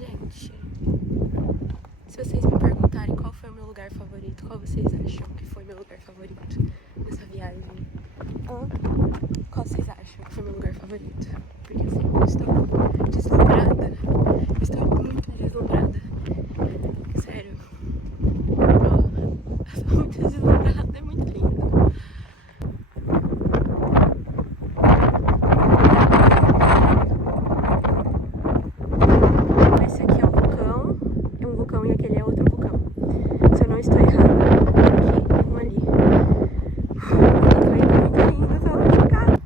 Gente, se vocês me perguntarem qual foi o meu lugar favorito, qual vocês acham que foi meu lugar favorito nessa viagem? Qual vocês acham que foi meu lugar favorito? Porque assim, eu estou deslumbrada. Eu estou muito deslumbrada. Sério. Eu estou muito deslumbrada, é muito lindo. Esse aqui é um vulcão e aquele é outro vulcão. Se eu não estou errada, aqui e um ali. Muito lindo, eu tô chocada.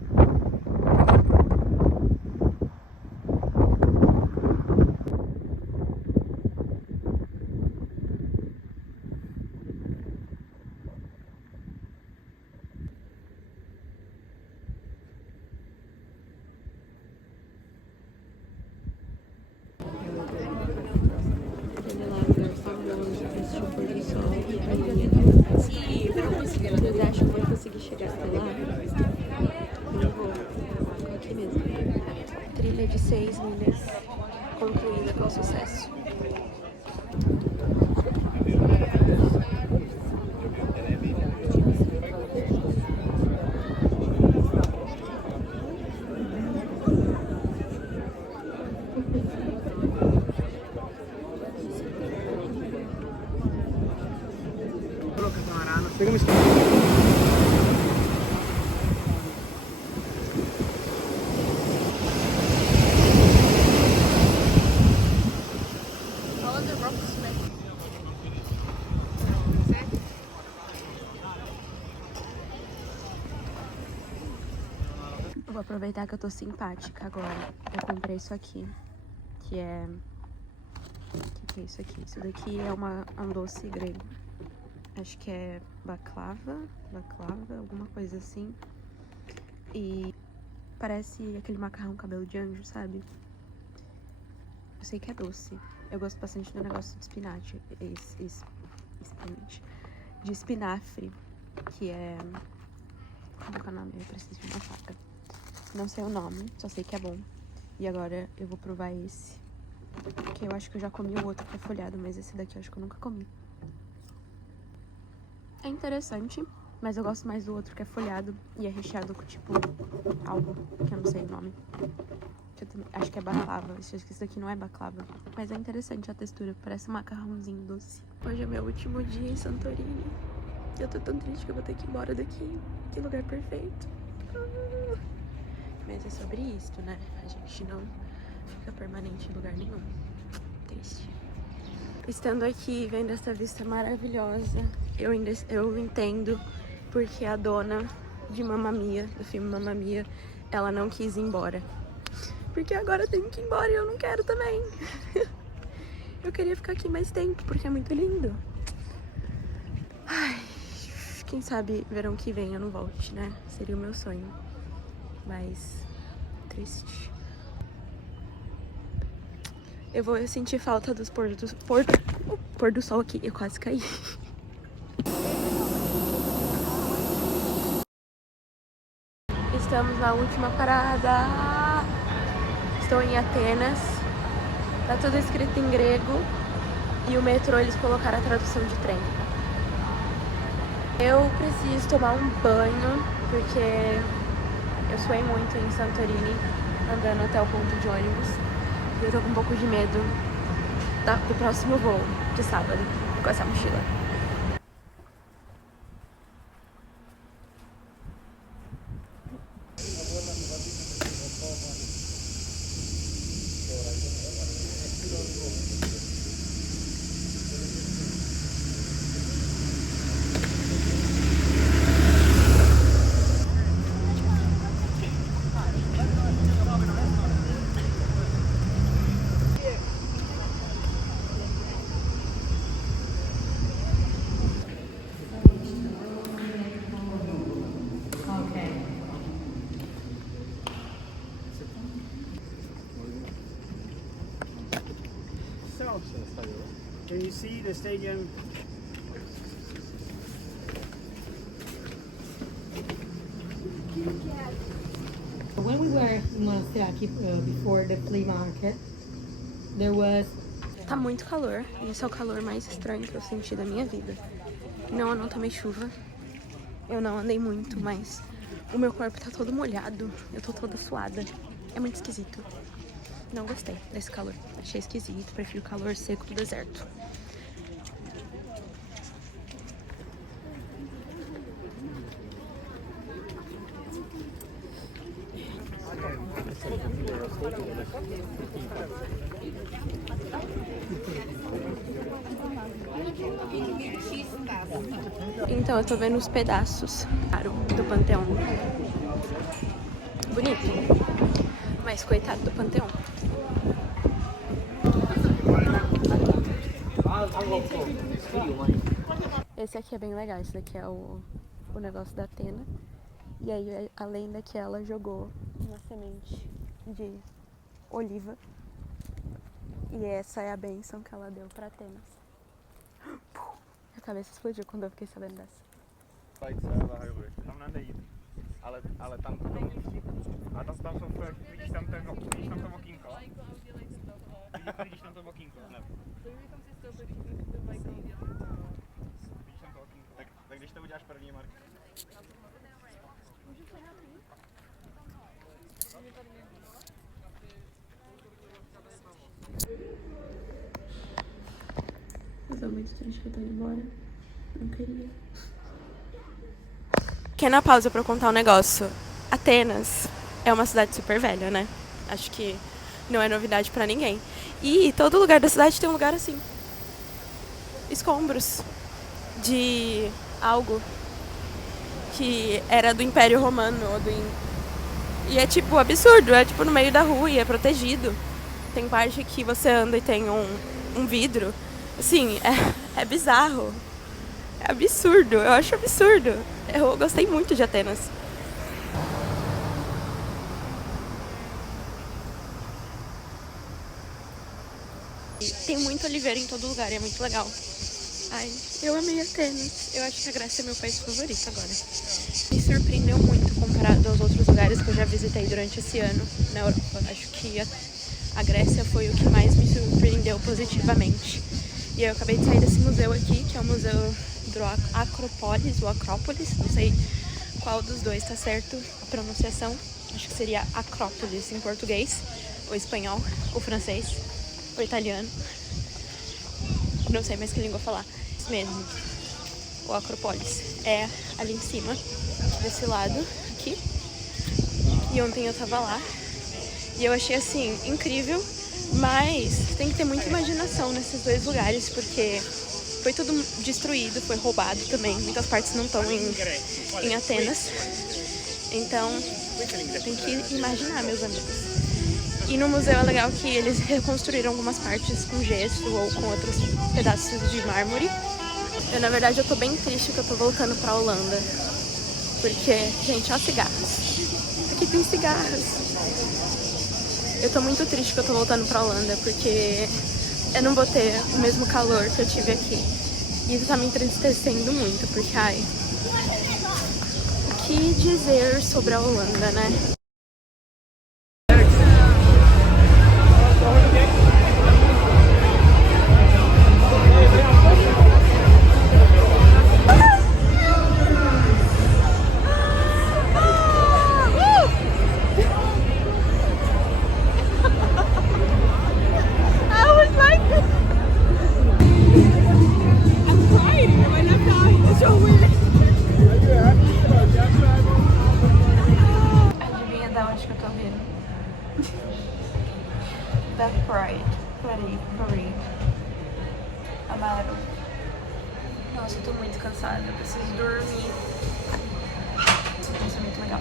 Vocês acham que eu vou conseguir chegar até lá? Não vou. Vou aqui mesmo. Trilha de 6 milhas concluída com sucesso. Eu vou aproveitar que eu tô simpática agora. Eu comprei isso aqui, que é... O que é isso aqui? Isso daqui é um doce grego. Acho que é baklava, alguma coisa assim. E parece aquele macarrão cabelo de anjo, sabe? Eu sei que é doce. Eu gosto bastante do negócio de espinafre. De espinafre, que é... Como é o nome? Eu preciso de uma faca. Não sei o nome, só sei que é bom. E agora eu vou provar esse. Que eu acho que eu já comi o outro que é folhado, mas esse daqui eu acho que eu nunca comi. É interessante, mas eu gosto mais do outro que é folhado e é recheado com tipo algo que eu não sei o nome. Que eu também, acho que é baklava. Acho que isso daqui não é baklava. Mas é interessante a textura, parece um macarrãozinho doce. Hoje é meu último dia em Santorini. Eu tô tão triste que eu vou ter que ir embora daqui. Que lugar perfeito. Mas é sobre isso, né? A gente não fica permanente em lugar nenhum. Triste. Estando aqui, vendo essa vista maravilhosa, eu entendo porque a dona de Mamma Mia, do filme Mamma Mia, ela não quis ir embora. Porque agora eu tenho que ir embora e eu não quero também. Eu queria ficar aqui mais tempo, porque é muito lindo. Ai, quem sabe verão que vem eu não volte, né? Seria o meu sonho. Mas triste. Eu vou sentir falta dos pôr do sol aqui. Eu quase caí. Estamos na última parada. Estou em Atenas. Tá tudo escrito em grego. E o metrô eles colocaram a tradução de trem. Eu preciso tomar um banho, porque eu suei muito em Santorini, andando até o ponto de ônibus. E eu tô com um pouco de medo do próximo voo, de sábado, com essa mochila. Can you see the stadium? When we were in Monastiraki before the flea market, there was. Tá muito calor, e esse é o calor mais estranho que eu senti da minha vida. Não, eu não tomei chuva, eu não andei muito, mas o meu corpo tá todo molhado, eu tô toda suada. É muito esquisito. Não gostei desse calor, achei esquisito, prefiro o calor seco do deserto. Então eu tô vendo os pedaços do Panteão. Bonito, mas coitado do Panteão. Esse aqui é bem legal, esse daqui é o negócio da Atena. E aí a lenda que ela jogou uma semente de oliva. E essa é a bênção que ela deu pra Atenas. A cabeça explodiu quando eu fiquei sabendo dessa. Tam nadejít. Ale tam potom... A tam jsou, vidíš tam to okýnko? Vidíš tam to okýnko? Ne. Vidíš tam to okýnko? Tak když to uděláš první, Mark. Eu tô muito triste que eu tô indo embora. Não queria. Pequena pausa pra eu contar um negócio. Atenas é uma cidade super velha, né? Acho que não é novidade pra ninguém. E todo lugar da cidade tem um lugar assim. Escombros de algo que era do Império Romano. E é tipo absurdo, é tipo no meio da rua e é protegido. Tem parte que você anda e tem um vidro. Assim, é bizarro. É absurdo, eu acho absurdo. Eu gostei muito de Atenas. Tem muito oliveira em todo lugar e é muito legal. Ai, eu amei Atenas. Eu acho que a Grécia é meu país favorito agora. Me surpreendeu muito comparado aos outros lugares que eu já visitei durante esse ano na Europa. Acho que a Grécia foi o que mais me surpreendeu positivamente. E eu acabei de sair desse museu aqui, que é o Museu do Acrópolis, ou Acrópolis, não sei qual dos dois tá certo a pronunciação. Acho que seria Acrópolis em português, ou espanhol, ou francês, ou italiano. Não sei mais que língua falar. Isso mesmo, o Acrópolis. É ali em cima, desse lado aqui. E ontem eu tava lá. E eu achei assim, incrível. Mas tem que ter muita imaginação nesses dois lugares, porque foi tudo destruído, foi roubado também. Muitas partes não estão em Atenas. Então tem que imaginar, meus amigos. E no museu é legal que eles reconstruíram algumas partes com gesso ou com outros pedaços de mármore. Na verdade, eu tô bem triste que eu tô voltando pra Holanda. Porque, gente, ó, cigarros. Aqui tem cigarros. Eu tô muito triste que eu tô voltando pra Holanda, porque eu não vou ter o mesmo calor que eu tive aqui. E isso tá me entristecendo muito, porque, ai... O que dizer sobre a Holanda, né? acho que eu tô vendo. Dark Pride. Parade. Amarelo. Nossa, eu tô muito cansada. Eu preciso dormir. Isso é muito legal.